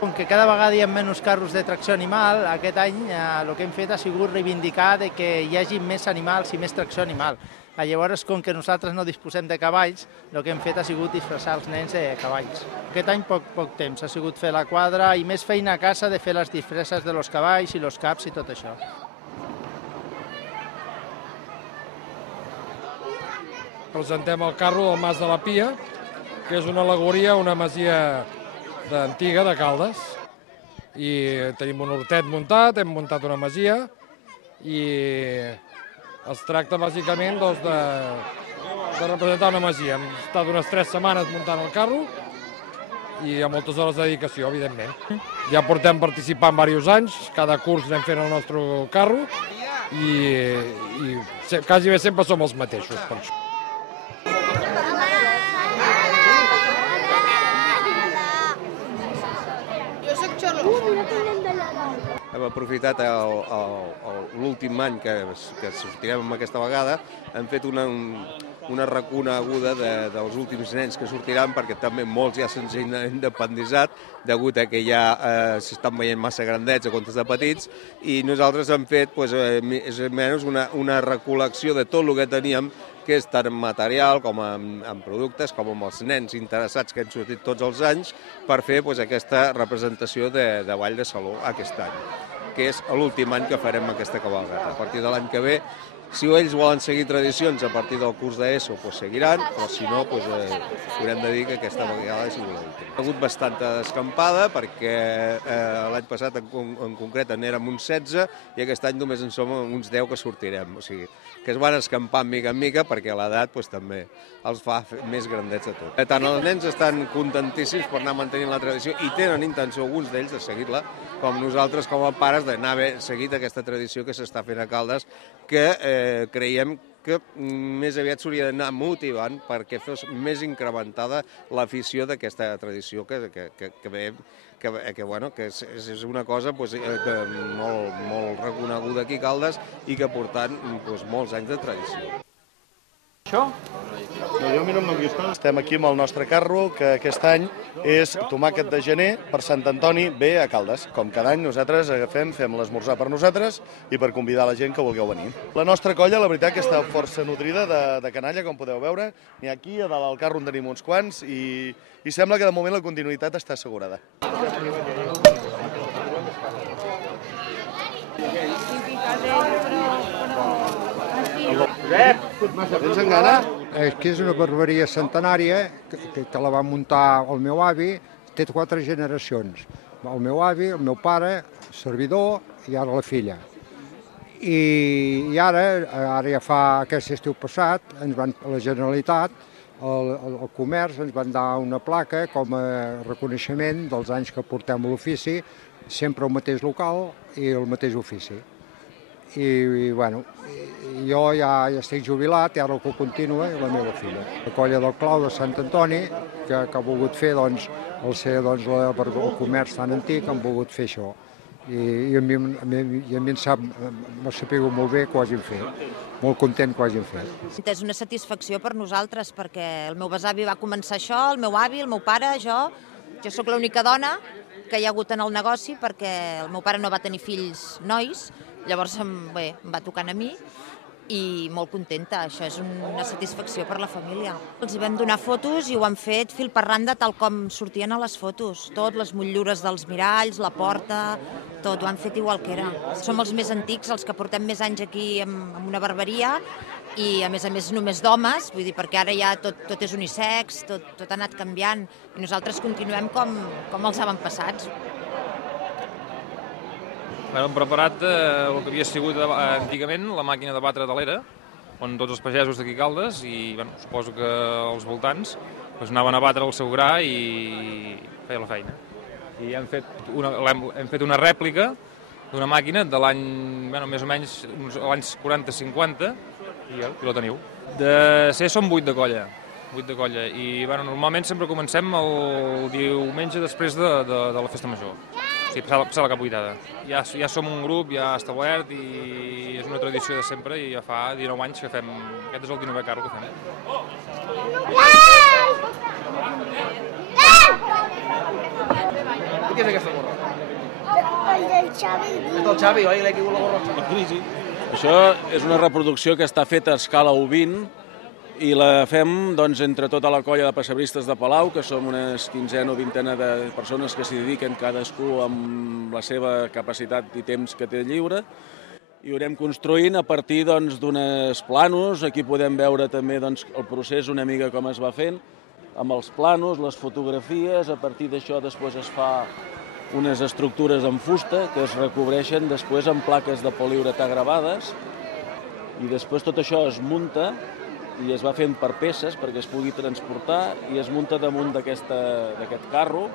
Com que cada vegada hi ha menys carros de tracció animal, aquest any el que hem fet ha sigut reivindicar que hi hagi més animals i més tracció animal. Llavors, com que nosaltres no disposem de cavalls, el que hem fet ha sigut disfressar els nens de cavalls. Aquest any poc temps, ha sigut fer la quadra i més feina a casa de fer les disfresses de los cavalls i los caps i tot això. Presentem el carro del Mas de la Pia, que és una al·legoria a una masia antiga de Caldes. I tenim un hortet muntat, hem muntat una masia i es tracta bàsicament de representar una masia. Hem estat unes 3 setmanes muntant el carro i hi ha moltes hores de dedicació, evidentment. Ja portem participant diversos anys, cada curs anem fent el nostre carro i quasi bé sempre som els mateixos per això. Hem aprofitat l'últim any que sortirem amb aquesta vegada, hem fet una reconeguda dels últims nens que sortiran, perquè també molts ja se'ns han independitzat degut a que ja s'estan veient massa grandets a comptes de petits, i nosaltres hem fet més o menys una recol·lecció de tot el que teníem, que és tant en material com en productes, com amb els nens interessats que han sortit tots els anys, per fer aquesta representació de Ball de Saló aquest any, que és l'últim any que farem aquesta cavalgata. A partir de l'any que ve, si ells volen seguir tradicions a partir del curs d'ESO, seguiran, però si no, haurem de dir que aquesta vegada ha sigut l'última. Ha hagut bastanta escampada, perquè l'any passat en concret n'érem uns 16 i aquest any només en som uns 10 que sortirem. O sigui, que es van escampar mica en mica perquè l'edat també els fa més grandets de tot. Tant els nens estan contentíssims per anar mantenint la tradició i tenen intenció, alguns d'ells, de seguir-la, com nosaltres, com a pares, d'anar seguint aquesta tradició que s'està fent a Caldes, que creiem que més aviat s'hauria d'anar motivant perquè fos més incrementada l'afició d'aquesta tradició que és una cosa molt reconeguda aquí a Caldes i que portant molts anys de tradició. Això? Estem aquí amb el nostre carro, que aquest any és tomàquet de gener per Sant Antoni ve a Caldes. Com cada any nosaltres fem l'esmorzar per nosaltres i per convidar la gent que vulgueu venir. La nostra colla, la veritat, que està força nodrida de canalla, com podeu veure. N'hi ha aquí, a dalt al carro en tenim uns quants i sembla que de moment la continuïtat està assegurada. Tens en gana? És que és una barberia centenària que la va muntar el meu avi, té 4 generacions. El meu avi, el meu pare, servidor i ara la filla. I ara ja fa aquest estiu passat, la Generalitat, el comerç ens van dar una placa com a reconeixement dels anys que portem a l'ofici, sempre el mateix local i el mateix ofici. I bueno, jo ja estic jubilat i ara el que continua és la meva filla. La colla del Clau de Sant Antoni, que ha volgut fer el comerç tan antic, han volgut fer això. I a mi m'ha sapigut molt bé que ho hagin fet, molt content que ho hagin fet. És una satisfacció per nosaltres, perquè el meu besavi va començar això, el meu avi, el meu pare, jo sóc l'única dona que hi ha hagut en el negoci, perquè el meu pare no va tenir fills nois, llavors em va tocant a mi i molt contenta, això és una satisfacció per la família. Els hi vam donar fotos i ho han fet fil per randa tal com sortien a les fotos, tot, les motllures dels miralls, la porta, tot, ho han fet igual que era. Som els més antics, els que portem més anys aquí amb una barberia i a més només d'homes, vull dir, perquè ara ja tot és unisex, tot ha anat canviant i nosaltres continuem com els avantpassats. Hem preparat el que havia sigut antigament la màquina de batre de l'era, on tots els pagesos d'aquí Caldes i suposo que els voltants anaven a batre el seu gra i feia la feina. I hem fet una rèplica d'una màquina de l'any, més o menys, l'anys 40-50, i la teniu. De ser som 8 de colla. I normalment sempre comencem el diumenge després de la festa major. Sí, passar la capbuitada. Ja som un grup, ja establert i és una tradició de sempre i ja fa 19 anys que fem, aquest és el 19è carro que fem. Per què és aquesta gorra? El del Xavi. És del Xavi, oi? L'he caigut la gorra al Xavi. La crisi. Això és una reproducció que està feta a escala U20 i la fem doncs, entre tota la colla de pessebristes de Palau, que som unes 15 o 20 de persones que s'hi dediquen cadascú amb la seva capacitat i temps que té lliure, i ho anem construint a partir d'uns planos. Aquí podem veure també el procés una mica com es va fent, amb els planos, les fotografies. A partir d'això després es fa unes estructures en fusta que es recobreixen després amb plaques de poliuretà gravades, i després tot això es munta i es va fent per peces perquè es pugui transportar, i es munta damunt d'aquest carro.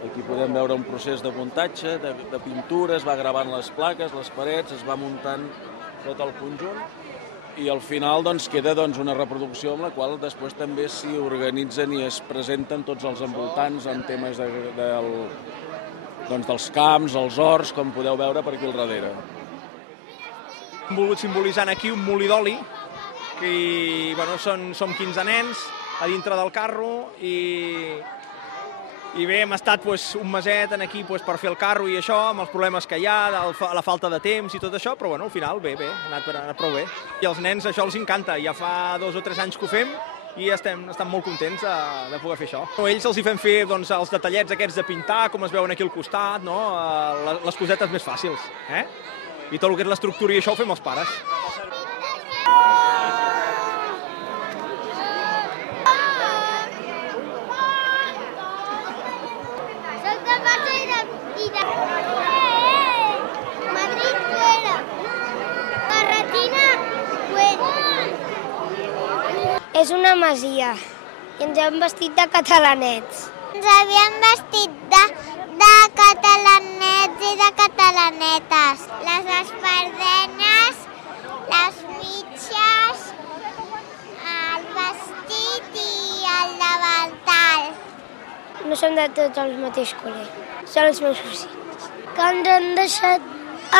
Aquí podem veure un procés de muntatge, de pintura, es va gravant les plaques, les parets, es va muntant tot el conjunt, i al final queda una reproducció amb la qual després també s'hi organitzen i es presenten tots els envoltants en temes dels camps, els horts, com podeu veure per aquí al darrere. Hem volgut simbolitzar aquí un molí d'oli, que som 15 nens a dintre del carro, i bé, hem estat un meset aquí per fer el carro i això, amb els problemes que hi ha, la falta de temps i tot això, però al final bé, ha anat prou bé. I als nens això els encanta, ja fa 2 o 3 anys que ho fem i estem molt contents de poder fer això. A ells els hi fem fer els detallets aquests de pintar, com es veuen aquí al costat, les cosetes més fàcils. I tot el que és l'estructura i això ho fem els pares. És una masia i ens hem vestit de catalanets. Ens havíem vestit de catalanets i de catalanetes. Les espardenyes, les mitges, el vestit i el davantal. No som de tots al mateix col·le, són els meus cosins. Que ens han deixat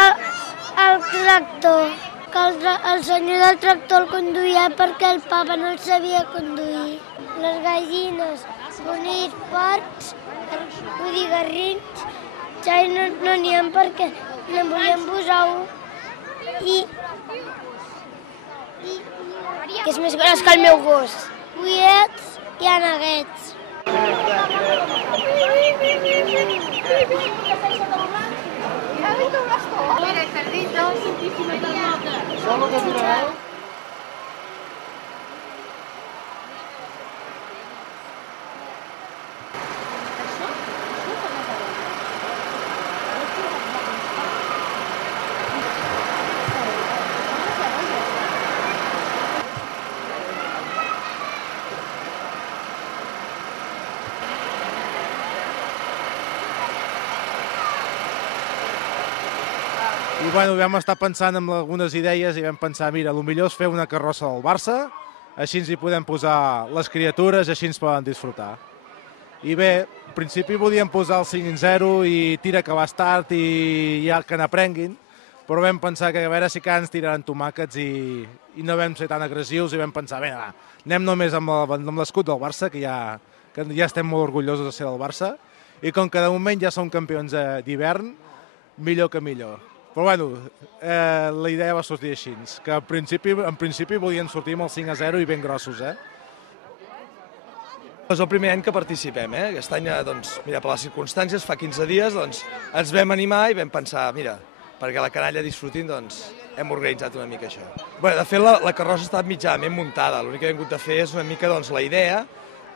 el tractor. Que el senyor del tractor el conduïa perquè el papa no el sabia conduir. Les gallines, conills, porcs, garrins, ja no n'hi ha perquè no volíem posar un. I és més gros que el meu gos. Ullets i aneguets. Mira, el cerdito. Solo que durarà. I bueno, vam estar pensant en algunes idees i vam pensar, mira, el millor és fer una carrossa del Barça, així ens hi podem posar les criatures, així ens poden disfrutar. I bé, al principi volíem posar el 5-0 i tira que vas tard i ja que n'aprenguin, però vam pensar que a veure si ens tiraran tomàquets i no vam ser tan agressius i vam pensar, bé, anem només amb l'escut del Barça, que ja estem molt orgullosos de ser del Barça, i com que de moment ja som campions d'hivern, millor que millor. Però bueno, la idea va sortir així, que en principi volien sortir amb el 5-0 i ben grossos, És el primer any que participem, Aquest any, mira, per les circumstàncies, fa 15 dies, ens vam animar i vam pensar, mira, perquè la canalla disfrutin, hem organitzat una mica això. Bé, de fet, la carrossa ha estat mitjanament muntada, l'únic que hem hagut de fer és una mica la idea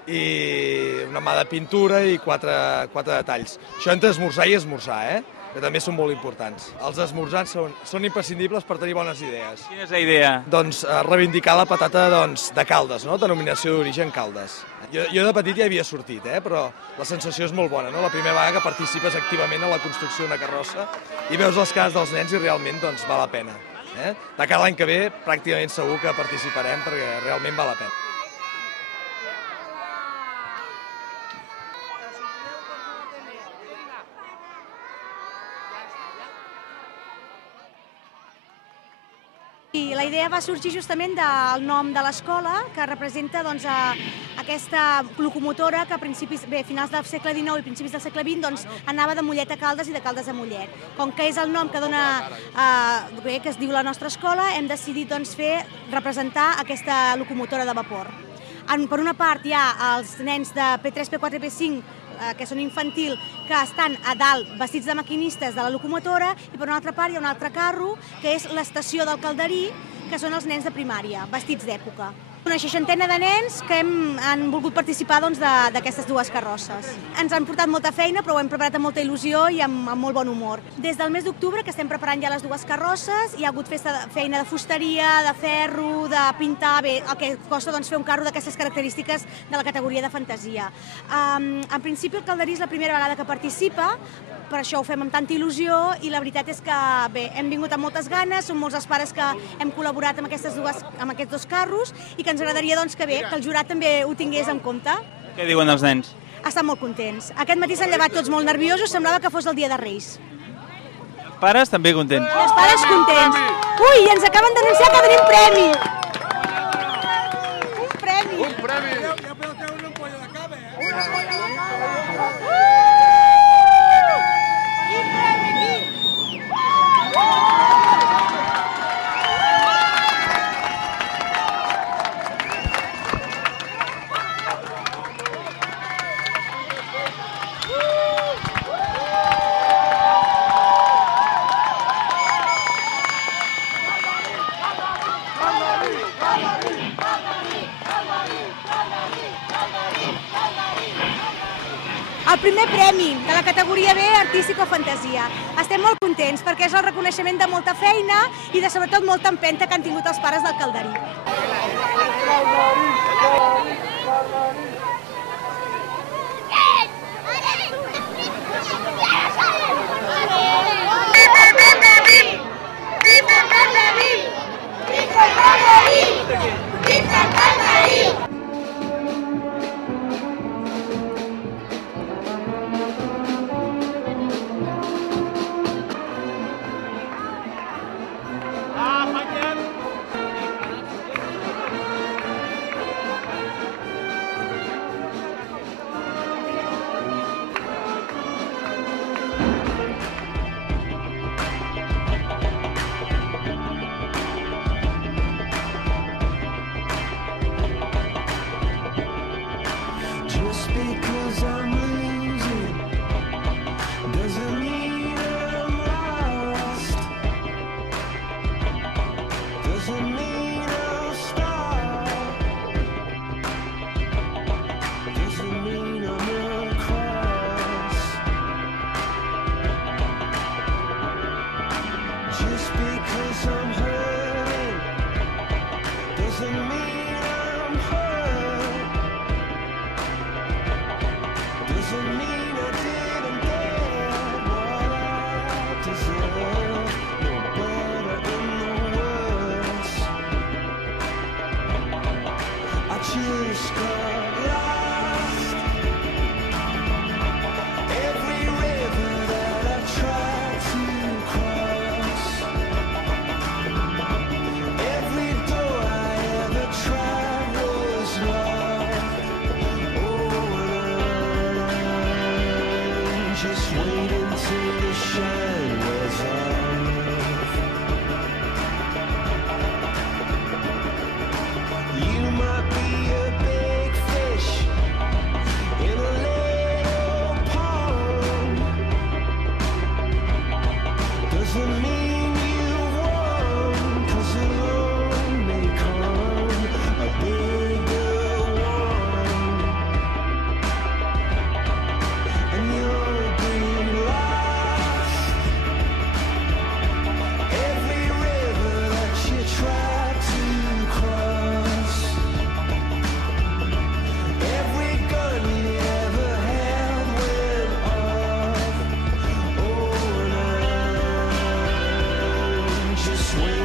i una mà de pintura i quatre detalls. Això entre esmorzar i esmorzar, que també són molt importants. Els esmorzars són imprescindibles per tenir bones idees. Quina és la idea? Doncs reivindicar la patata de Caldes, denominació d'origen Caldes. Jo de petit ja havia sortit, però la sensació és molt bona, la primera vegada que participes activament en la construcció d'una carrossa i veus les cares dels nens i realment val la pena. De cara a l'any que ve pràcticament segur que participarem perquè realment val la pena. I la idea va sorgir justament del nom de l'escola, que representa aquesta locomotora que a finals del segle XIX i principis del segle XX anava de Mollet a Caldes i de Caldes a Mollet. Com que és el nom que dona, que es diu la nostra escola, hem decidit representar aquesta locomotora de vapor. Per una part hi ha els nens de P3, P4 i P5, que són infantil, que estan a dalt vestits de maquinistes de la locomotora, i per una altra part hi ha un altre carro, que és l'estació del Calderí, que són els nens de primària, vestits d'època. Una 60ena de nens que han volgut participar d'aquestes dues carrosses. Ens han portat molta feina, però ho hem preparat amb molta il·lusió i amb molt bon humor. Des del mes d'octubre, que estem preparant ja les dues carrosses, hi ha hagut feina de fusteria, de ferro, de pintar, bé, el que costa fer un carro d'aquestes característiques de la categoria de fantasia. En principi el Calderí és la primera vegada que participa, per això ho fem amb tanta il·lusió, i la veritat és que bé, hem vingut amb moltes ganes, som molts els pares que hem col·laborat amb aquests dos carros i que ens agradaria que el jurat també ho tingués en compte. Què diuen els nens? Estan molt contents. Aquest matí s'han llevat tots molt nerviosos, semblava que fos el dia de Reis. Els pares també contents? Els pares contents. Ui, ens acaben d'anunciar que tenim premi! Un premi! Un premi! Ja podeu treure una ampolla de cava, eh? Una ampolla de cava! Quin premi, quin? El primer premi de la categoria B, Artístic o Fantasia. Estem molt contents perquè és el reconeixement de molta feina i de sobretot molta empenta que han tingut els pares del Calderí. Just wait.